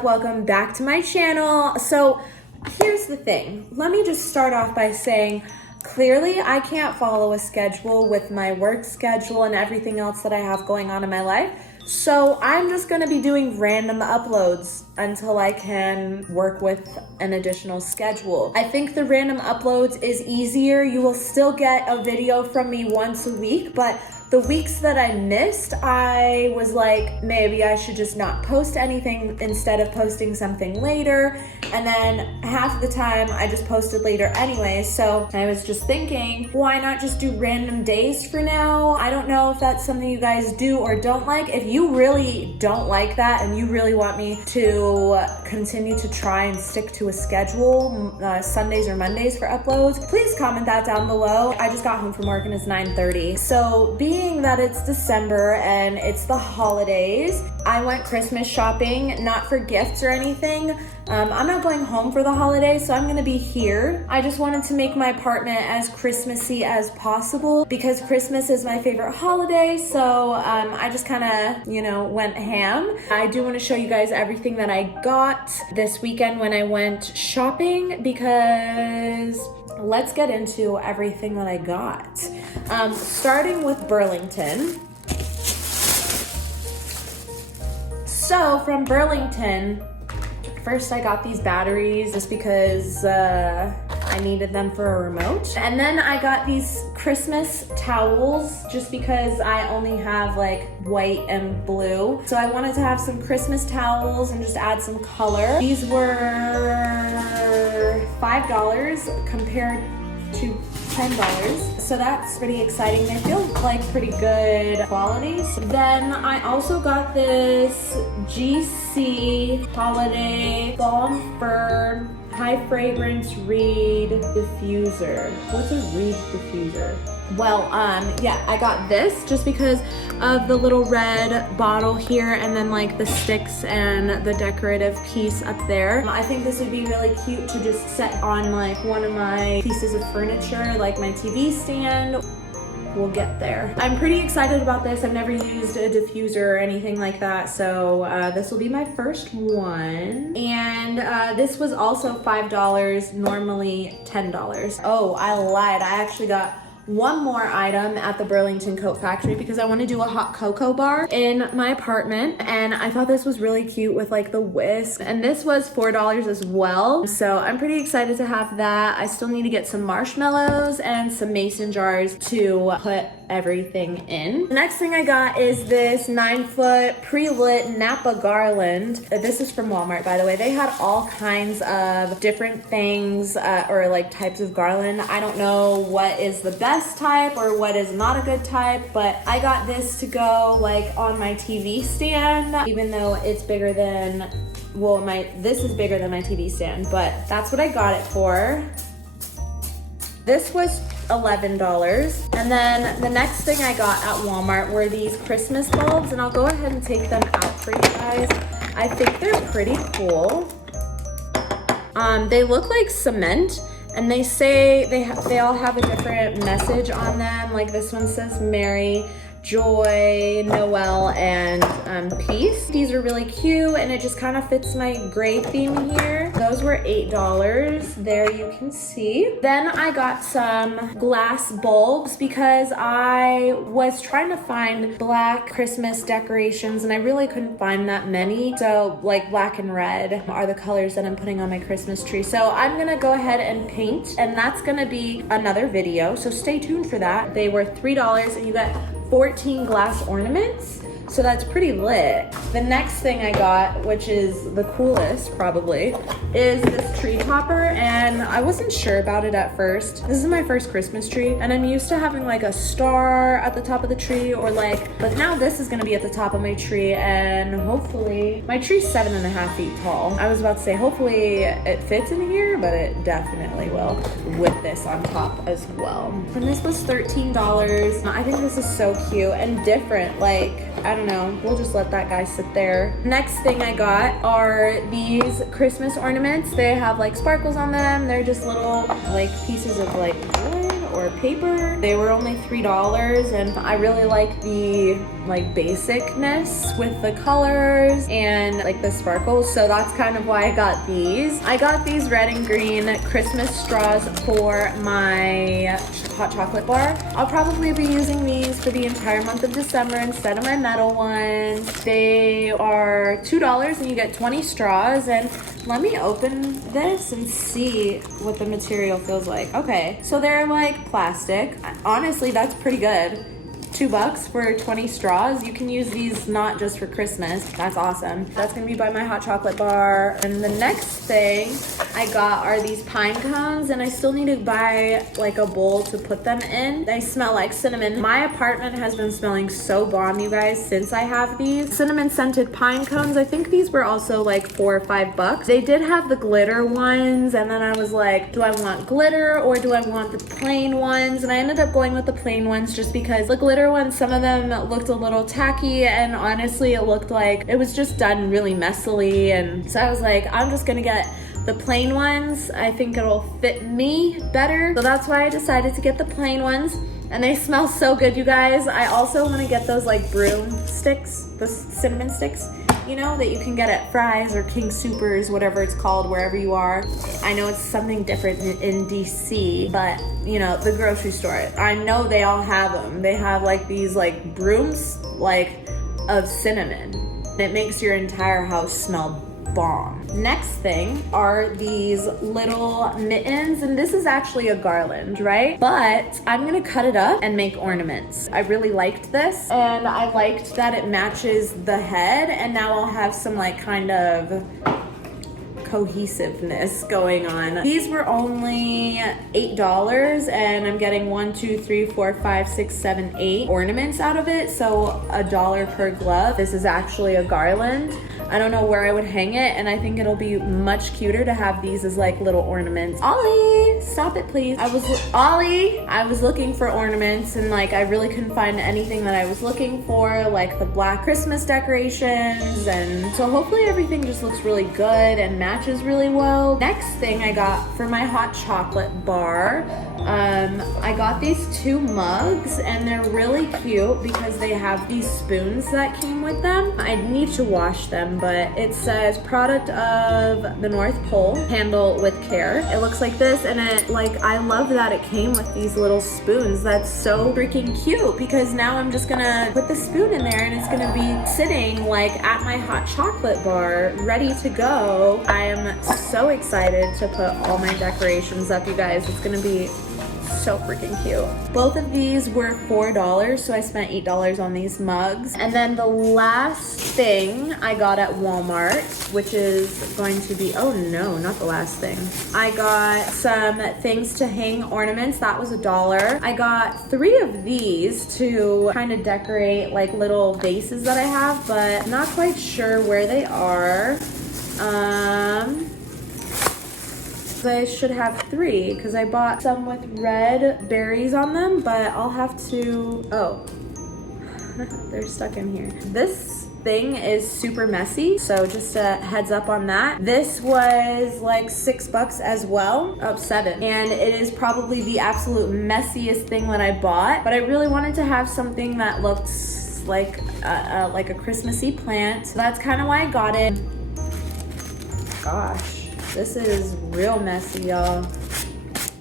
up? Welcome back to my channel. So here's the thing. Let me just start off by saying, clearly I can't follow a schedule with my work schedule and everything else that I have going on in my life. So I'm just gonna be doing random uploads until I can work with an additional schedule. I think the random uploads is easier. You will still get a video from me once a week, but the weeks that I missed, I was like, maybe I should just not post anything instead of posting something later. And then half the time I just posted later anyway. So I was just thinking, why not just do random days for now? I don't know if that's something you guys do or don't like. If you really don't like that and you really want me to continue to try and stick to a schedule, Sundays or Mondays for uploads, please comment that down below. I just got home from work and it's 9:30. So being that it's December and it's the holidays, I went Christmas shopping, not for gifts or anything. I'm not going home for the holidays, so I'm gonna be here. I just wanted to make my apartment as Christmassy as possible because Christmas is my favorite holiday, so I just kinda, went ham. I do wanna show you guys everything that I got this weekend when I went shopping because let's get into everything that I got. Starting with Burlington. So from Burlington, first I got these batteries just because I needed them for a remote. And then I got these Christmas towels just because I only have like white and blue. So I wanted to have some Christmas towels and just add some color. These were $5 compared to $10. So that's pretty exciting. They feel like pretty good quality. So then I also got this GC Holiday Balm Fir High Fragrance Reed Diffuser. What's a reed diffuser? Well, yeah, I got this just because of the little red bottle here and then like the sticks and the decorative piece up there. I think this would be really cute to just set on like one of my pieces of furniture, like my TV stand. We'll get there. I'm pretty excited about this. I've never used a diffuser or anything like that, so this will be my first one. And this was also $5, normally $10. Oh, I lied. I actually got one more item at the Burlington Coat Factory because I want to do a hot cocoa bar in my apartment, and I thought this was really cute with like the whisk, and this was $4 as well, so I'm pretty excited to have that. I still need to get some marshmallows and some mason jars to put everything in. The next thing I got is this 9-foot pre-lit Napa garland. This is from Walmart, by the way. They had all kinds of different things or like types of garland. I don't know what is the best type or what is not a good type, but I got this to go like on my TV stand, even though it's bigger than, well, this is bigger than my TV stand, but that's what I got it for. This was $11. And then the next thing I got at Walmart were these Christmas bulbs, and I'll go ahead and take them out for you guys. I think they're pretty cool. They look like cement, and they say they all have a different message on them. Like this one says Merry, Joy, Noel, and Peace. These are really cute, and it just kind of fits my gray theme here. Those were $8. There you can see. Then I got some glass bulbs because I was trying to find black Christmas decorations and I really couldn't find that many. So like black and red are the colors that I'm putting on my Christmas tree. So I'm gonna go ahead and paint, and that's gonna be another video, so stay tuned for that. They were $3 and you got 14 glass ornaments, so that's pretty lit. The next thing I got, which is the coolest probably, is this tree topper, and I wasn't sure about it at first. This is my first Christmas tree, and I'm used to having like a star at the top of the tree or like, but now this is gonna be at the top of my tree, and hopefully, my tree's 7.5 feet tall. I was about to say, hopefully it fits in here, but it definitely will with this on top as well. And this was $13. I think this is so cute and different. Like, I don't know, we'll just let that guy sit there. Next thing I got are these Christmas ornaments. They have like sparkles on them. They're just little like pieces of like wood or paper. They were only $3, and I really like the basicness with the colors and like the sparkles, so that's kind of why I got these. I got these red and green Christmas straws for my hot chocolate bar. I'll probably be using these for the entire month of December instead of my metal ones. They are $2 and you get 20 straws, and let me open this and see what the material feels like. Okay, so they're like plastic. Honestly, that's pretty good. $2 for 20 straws. You can use these not just for Christmas. That's awesome. That's gonna be by my hot chocolate bar. And the next thing I got are these pine cones, and I still need to buy like a bowl to put them in. They smell like cinnamon. My apartment has been smelling so bomb, you guys, since I have these cinnamon scented pine cones. I think these were also like $4 or $5. They did have the glitter ones, and then I was like, do I want glitter or do I want the plain ones? And I ended up going with the plain ones just because the glitter ones, some of them looked a little tacky, and honestly it looked like it was just done really messily, and so I was like, I'm just gonna get the plain ones. I think it'll fit me better, so that's why I decided to get the plain ones, and they smell so good, you guys. I also want to get those like broom sticks, the cinnamon sticks, you know, that you can get at Fry's or King Soopers, whatever it's called, wherever you are. I know it's something different in DC, but you know, the grocery store, I know they all have them. They have like these like brooms like of cinnamon. It makes your entire house smell bomb. Next thing are these little mittens, and this is actually a garland, right? But I'm gonna cut it up and make ornaments. I really liked this, and I liked that it matches the head, and now I'll have some like kind of cohesiveness going on. These were only $8, and I'm getting 1, 2, 3, 4, 5, 6, 7, 8 ornaments out of it, so $1 per glove. This is actually a garland. I don't know where I would hang it, and I think it'll be much cuter to have these as like little ornaments. Ollie, stop it please. I was looking for ornaments, and like I really couldn't find anything that I was looking for, like the black Christmas decorations, and so hopefully everything just looks really good and matches really well. Next thing I got for my hot chocolate bar, I got these 2 mugs, and they're really cute because they have these spoons that came with them. I need to wash them, but it says product of the North Pole, handle with care. It looks like this, and I love that it came with these little spoons. That's so freaking cute, because now I'm just gonna put the spoon in there and it's gonna be sitting like at my hot chocolate bar, ready to go. I am so excited to put all my decorations up, you guys. It's gonna be so freaking cute. Both of these were $4, so I spent $8 on these mugs. And then the last thing I got at Walmart, which is going to be, oh no, not the last thing. I got some things to hang ornaments. That was $1. I got 3 of these to kind of decorate like little vases that I have, but I'm not quite sure where they are. I should have 3 because I bought some with red berries on them, but I'll have to, oh, they're stuck in here. This thing is super messy, so just a heads up on that. This was like $6 as well, oh, 7. And it is probably the absolute messiest thing that I bought, but I really wanted to have something that looked like a Christmassy plant. So that's kind of why I got it. Gosh. This is real messy, y'all.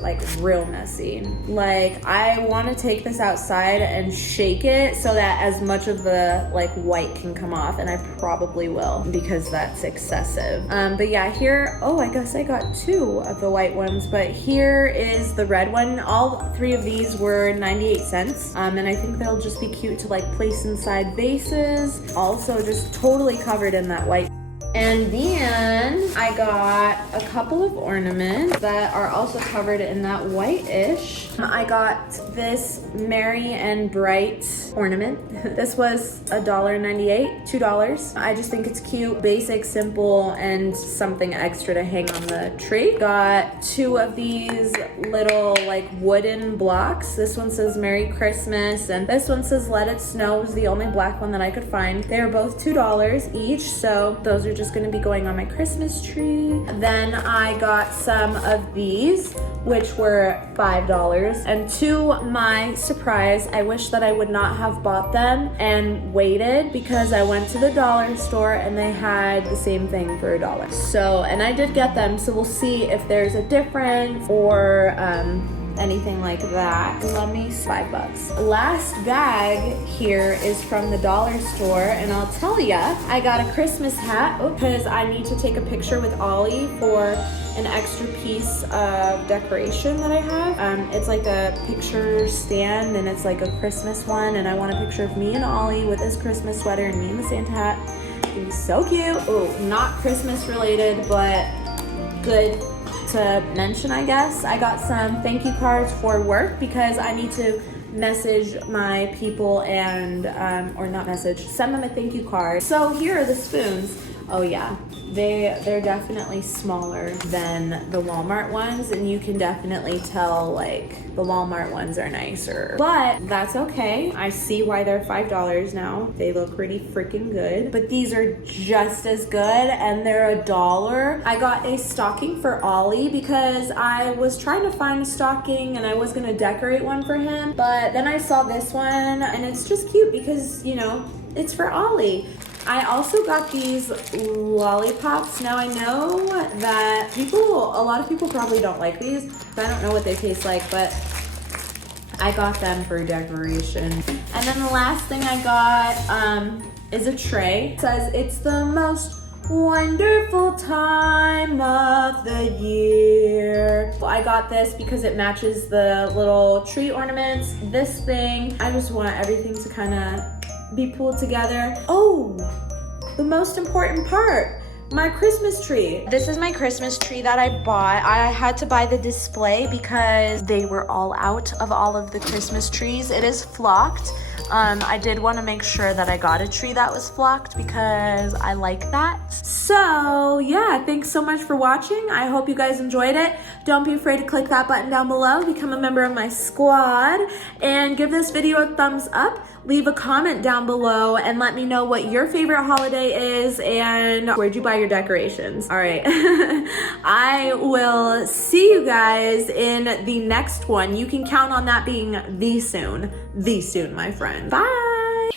Like real messy. Like I want to take this outside and shake it so that as much of the like white can come off, and I probably will because that's excessive. But yeah, here, oh, I guess I got 2 of the white ones, but here is the red one. All 3 of these were 98 cents. And I think they'll just be cute to like place inside vases. Also just totally covered in that white. And then I got a couple of ornaments that are also covered in that whitish. I got this Merry and Bright ornament. This was $1.98, $2. I just think it's cute, basic, simple, and something extra to hang on the tree. Got 2 of these little like wooden blocks. This one says Merry Christmas, and this one says Let It Snow. It was the only black one that I could find. They are both $2 each, so those are just gonna be going on my Christmas tree. Then I got some of these which were $5. And to my surprise, I wish that I would not have bought them and waited, because I went to the dollar store and they had the same thing for $1. So, and I did get them, so we'll see if there's a difference or anything like that. Let me see. $5. Last bag here is from the dollar store, and I'll tell ya, I got a Christmas hat because I need to take a picture with Ollie for an extra piece of decoration that I have. It's like a picture stand, and it's like a Christmas one, and I want a picture of me and Ollie with his Christmas sweater and me in the Santa hat. It'd be so cute. Oh, not Christmas related, but good to mention, I guess. I got some thank you cards for work because I need to message my people and or not message, send them a thank you card. So here are the spoons. Oh yeah, they're definitely smaller than the Walmart ones, and you can definitely tell like the Walmart ones are nicer, but that's okay. I see why they're $5 now. They look pretty freaking good, but these are just as good, and they're $1. I got a stocking for Ollie because I was trying to find a stocking and I was gonna decorate one for him, but then I saw this one and it's just cute because, you know, it's for Ollie. I also got these lollipops. Now I know that a lot of people probably don't like these. I don't know what they taste like, but I got them for decoration. And then the last thing I got is a tray. It says, "It's the most wonderful time of the year." I got this because it matches the little tree ornaments. This thing, I just want everything to kind of be pulled together. Oh, the most important part, my Christmas tree. This is my Christmas tree that I bought. I had to buy the display because they were all out of all of the Christmas trees. It is flocked. I did want to make sure that I got a tree that was flocked because I like that. So yeah, thanks so much for watching. I hope you guys enjoyed it. Don't be afraid to click that button down below, become a member of my squad, and give this video a thumbs up. Leave a comment down below and let me know what your favorite holiday is and where'd you buy your decorations. All right, I will see you guys in the next one. You can count on that being the soon, my friend. Bye.